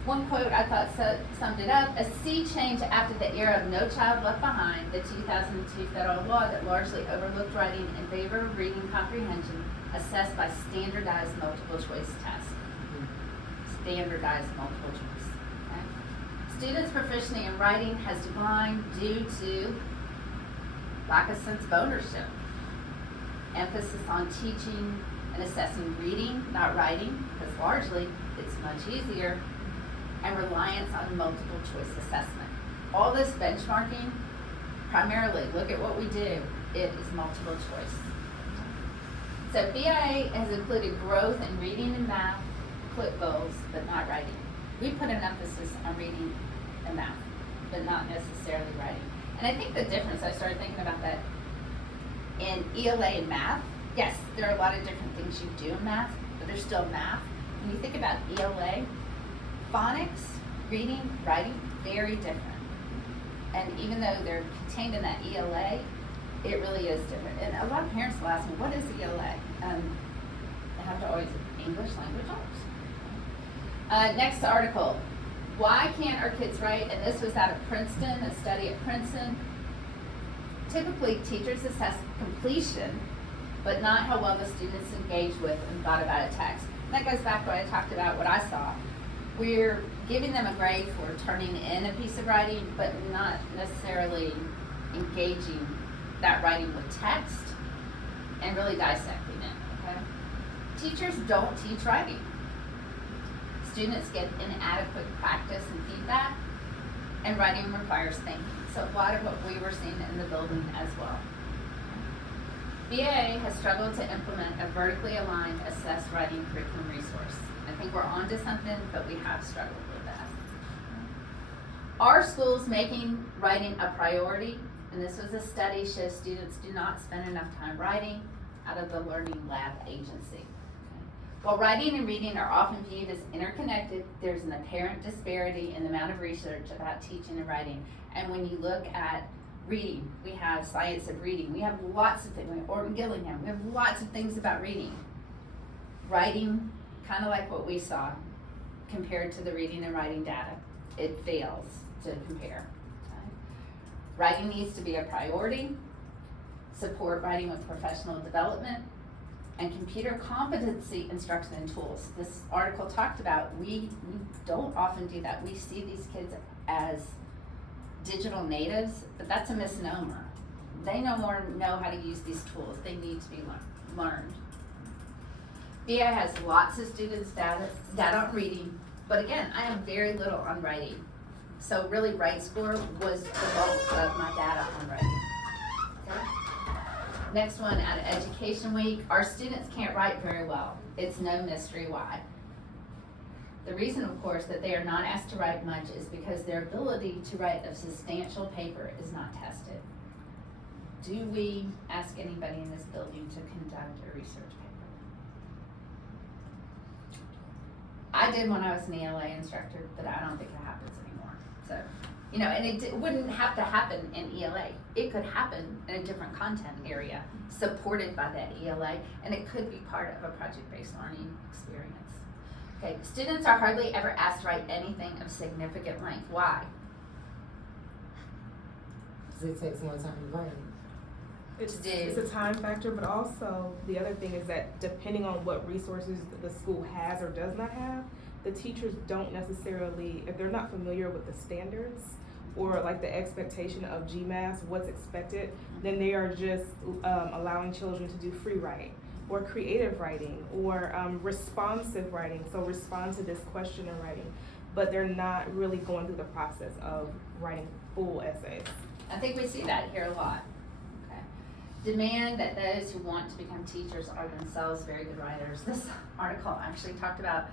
One quote I thought summed it up: a sea change after the era of No Child Left Behind, the 2002 federal law that largely overlooked writing in favor of reading comprehension assessed by standardized multiple choice tests. Standardized multiple choice. Okay. Students' proficiency in writing has declined due to lack of sense of ownership, emphasis on teaching and assessing reading, not writing, because largely it's much easier, and reliance on multiple choice assessment. All this benchmarking, primarily, look at what we do, it is multiple choice. So BIA has included growth in reading and math, CLIP goals, but not writing. We put an emphasis on reading and math, but not necessarily writing. And I think the difference, I started thinking about that, in ELA and math, yes, there are a lot of different things you do in math, but there's still math. When you think about ELA, phonics, reading, writing, very different. And even though they're contained in that ELA, it really is different. And a lot of parents will ask me, what is ELA? They have to always English language arts. Next article, why can't our kids write? And this was out of Princeton, a study at Princeton. Typically, teachers assess completion but not how well the students engaged with and thought about a text. And that goes back to what I talked about, what I saw. We're giving them a grade for turning in a piece of writing, but not necessarily engaging that writing with text and really dissecting it, okay? Teachers don't teach writing. Students get inadequate practice and feedback, and writing requires thinking. So a lot of what we were seeing in the building as well. BAA has struggled to implement a vertically aligned assessed writing curriculum resource. I think we're onto something, but we have struggled with that. Are schools making writing a priority? And this was a study, shows students do not spend enough time writing out of the Learning Lab agency. While writing and reading are often viewed as interconnected, there's an apparent disparity in the amount of research about teaching and writing. And when you look at reading, we have science of reading. We have lots of things, we have Orton Gillingham, we have lots of things about reading. Writing, kind of like what we saw, compared to the reading and writing data, it fails to compare. Okay? Writing needs to be a priority, support writing with professional development, and computer competency instruction and tools. This article talked about, we don't often do that. We see these kids as digital natives, but that's a misnomer. They no more know how to use these tools. They need to be learned. BA has lots of students data on reading, but again, I have very little on writing. So really, Write Score was the bulk of my data on writing. Okay? Next one, at Education Week, our students can't write very well. It's no mystery why. The reason, of course, that they are not asked to write much is because their ability to write a substantial paper is not tested. Do we ask anybody in this building to conduct a research paper? I did when I was an ELA instructor, but I don't think it happens anymore. So, you know, and it wouldn't have to happen in ELA. It could happen in a different content area supported by that ELA, and it could be part of a project-based learning experience. Okay, students are hardly ever asked to write anything of significant length. Why? Because it takes more time to write. It's a time factor, but also the other thing is that depending on what resources the school has or does not have, the teachers don't necessarily, if they're not familiar with the standards or like the expectation of GMAS, what's expected, then they are just allowing children to do free writing or creative writing or responsive writing, so respond to this question in writing, but they're not really going through the process of writing full essays. I think we see that here a lot. Okay. Demand that those who want to become teachers are themselves very good writers. This article actually talked about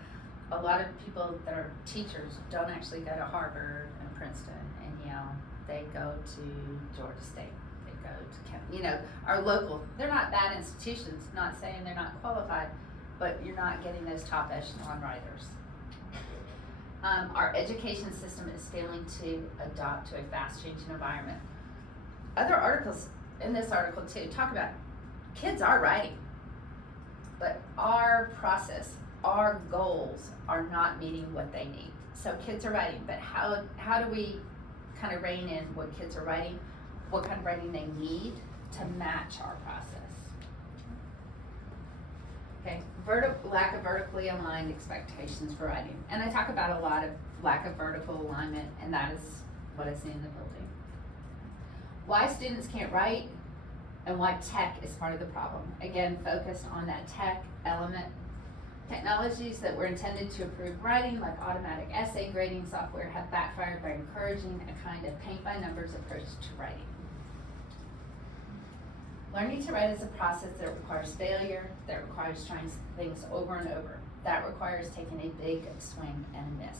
a lot of people that are teachers don't actually go to Harvard and Princeton and Yale. They go to Georgia State. They go to Kent, you know, our local. They're not bad institutions, not saying they're not qualified, but you're not getting those top echelon writers. Our education system is failing to adapt to a fast-changing environment. Other articles in this article too talk about kids are writing, but our process, our goals are not meeting what they need. So kids are writing, but how do we kind of rein in what kids are writing, what kind of writing they need to match our process? Okay, lack of vertically aligned expectations for writing. And I talk about a lot of lack of vertical alignment, and that is what I see in the building. Why students can't write and why tech is part of the problem. Again, focused on that tech element. Technologies that were intended to improve writing, like automatic essay grading software, have backfired by encouraging a kind of paint-by-numbers approach to writing. Learning to write is a process that requires failure, that requires trying things over and over. That requires taking a big swing and miss.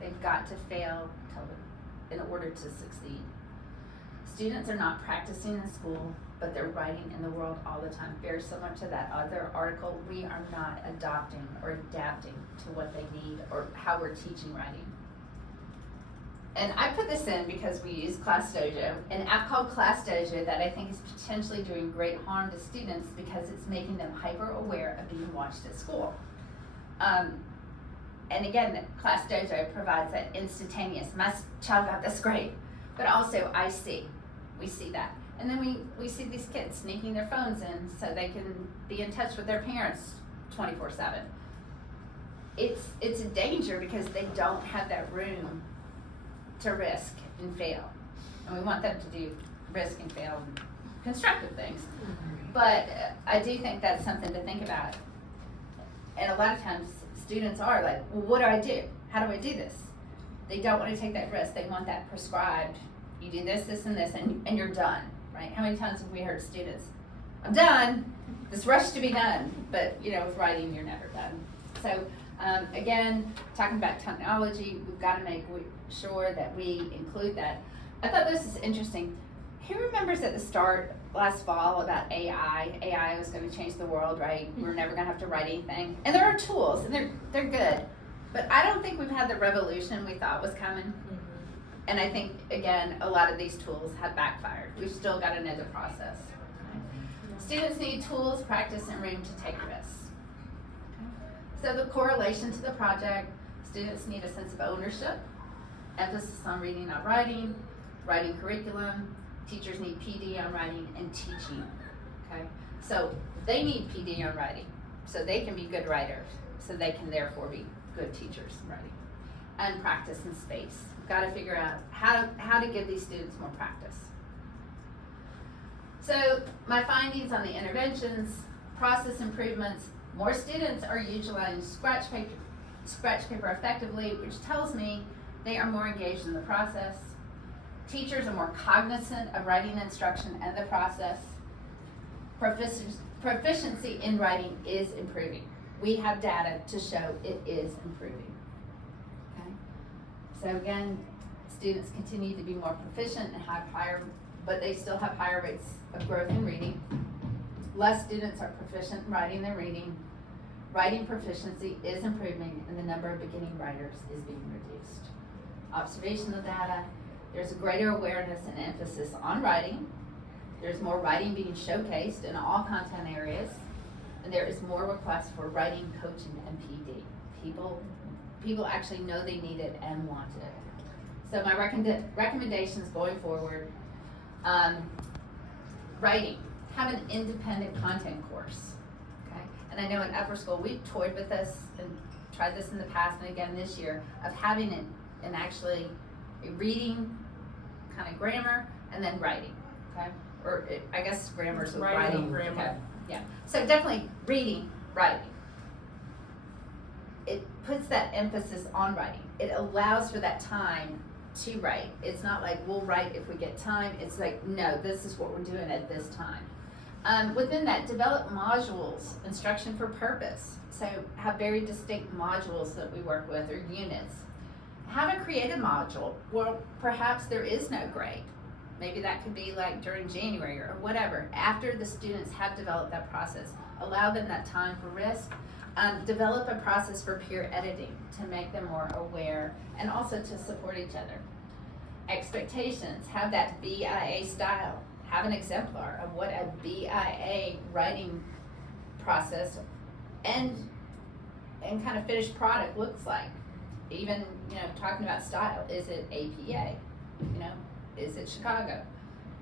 They've got to fail in order to succeed. Students are not practicing in school, but they're writing in the world all the time. Very similar to that other article, we are not adopting or adapting to what they need or how we're teaching writing. And I put this in because we use Class Dojo, an app called Class Dojo that I think is potentially doing great harm to students because it's making them hyper aware of being watched at school. And again, Class Dojo provides that instantaneous, my child got this grade, but also we see that. And then we see these kids sneaking their phones in so they can be in touch with their parents 24/7. It's a danger because they don't have that room to risk and fail. And we want them to do risk and fail constructive things. But I do think that's something to think about. And a lot of times students are like, well, what do? How do I do this? They don't want to take that risk. They want that prescribed. You do this, this, and this, and you're done, right? How many times have we heard students, I'm done, this rush to be done, but with writing, you're never done. So again, talking about technology, we've got to make sure that we include that. I thought this is interesting. Who remembers at the start last fall about AI? AI was going to change the world, right? We're never going to have to write anything. And there are tools, and they're good. But I don't think we've had the revolution we thought was coming. And I think, again, a lot of these tools have backfired. We've still got to know the process. Students need tools, practice, and room to take risks. So the correlation to the project, students need a sense of ownership, emphasis on reading, not writing, writing curriculum. Teachers need PD on writing and teaching, okay? So they need PD on writing, so they can be good writers, so they can therefore be good teachers in writing. And practice and space. We've got to figure out how to give these students more practice. So my findings on the interventions, process improvements, more students are utilizing scratch paper effectively, which tells me they are more engaged in the process. Teachers are more cognizant of writing instruction and the process. Proficiency in writing is improving. We have data to show it is improving. Okay? So again, students continue to be more proficient and have but they still have higher rates of growth in reading. Less students are proficient in writing than reading. Writing proficiency is improving and the number of beginning writers is being reduced. Observational data. There's a greater awareness and emphasis on writing. There's more writing being showcased in all content areas. And there is more requests for writing, coaching, and PD. People actually know they need it and want it. So my recommendations going forward, writing, have an independent content course, okay? And I know in upper school, we toyed with this and tried this in the past and again this year, of having it and actually reading, kind of grammar, and then writing, okay? Or I guess grammar's with writing. Grammar. Okay. Yeah. So definitely reading, writing. It puts that emphasis on writing. It allows for that time to write. It's not like we'll write if we get time. It's like, no, this is what we're doing at this time. Within that, develop modules, instruction for purpose. So have very distinct modules that we work with, or units. Have a creative module. Well, perhaps there is no grade. Maybe that could be like during January or whatever. After the students have developed that process, allow them that time for risk. Develop a process for peer editing to make them more aware and also to support each other. Expectations, have that BIA style. Have an exemplar of what a BIA writing process and kind of finished product looks like. Even, talking about style, is it APA? Is it Chicago?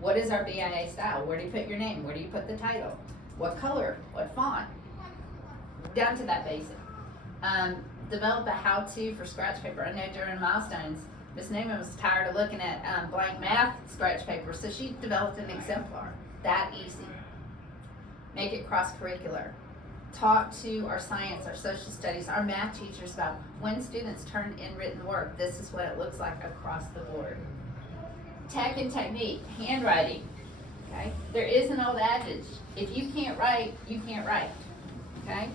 What is our BIA style? Where do you put your name? Where do you put the title? What color? What font? Down to that basic. Develop a how-to for scratch paper. I know during milestones, Ms. Newman was tired of looking at blank math scratch paper, so she developed an exemplar. That easy. Make it cross-curricular. Talk to our science, our social studies, our math teachers about when students turn in written work, this is what it looks like across the board. Tech and technique, handwriting, okay? There is an old adage, if you can't write, you can't write, okay?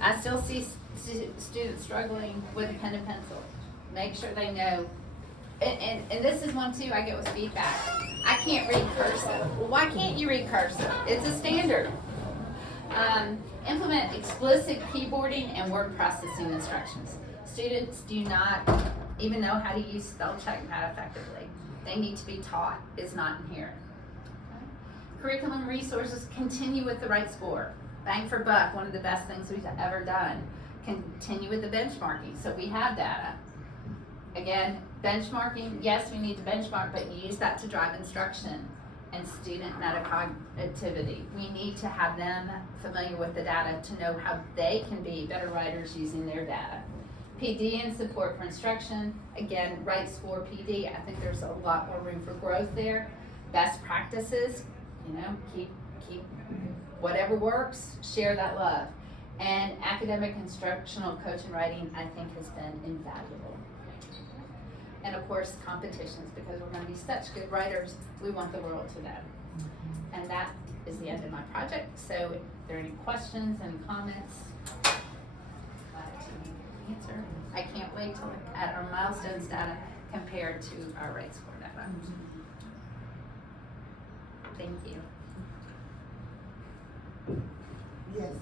I still see students struggling with a pen and pencil. Make sure they know, and this is one too I get with feedback. I can't read cursive. Well, why can't you read cursive? It's a standard. Implement explicit keyboarding and word processing instructions. Students do not even know how to use spell check that effectively. They need to be taught. It's not inherent. Okay. Curriculum resources, continue with the right score. Bang for buck, one of the best things we've ever done. Continue with the benchmarking, so we have data. Again, benchmarking, yes, we need to benchmark, but use that to drive instruction. and student metacognitivity. We need to have them familiar with the data to know how they can be better writers using their data. PD and support for instruction, again, right score PD, I think there's a lot more room for growth there. Best practices, keep whatever works, share that love. And academic instructional coach and writing, I think, has been invaluable. And of course, competitions, because we're gonna be such good writers, we want the world to know. And that is the end of my project, so if there are any questions and comments, glad to answer. I can't wait to look at our milestones data compared to our right score data. Thank you. Yes.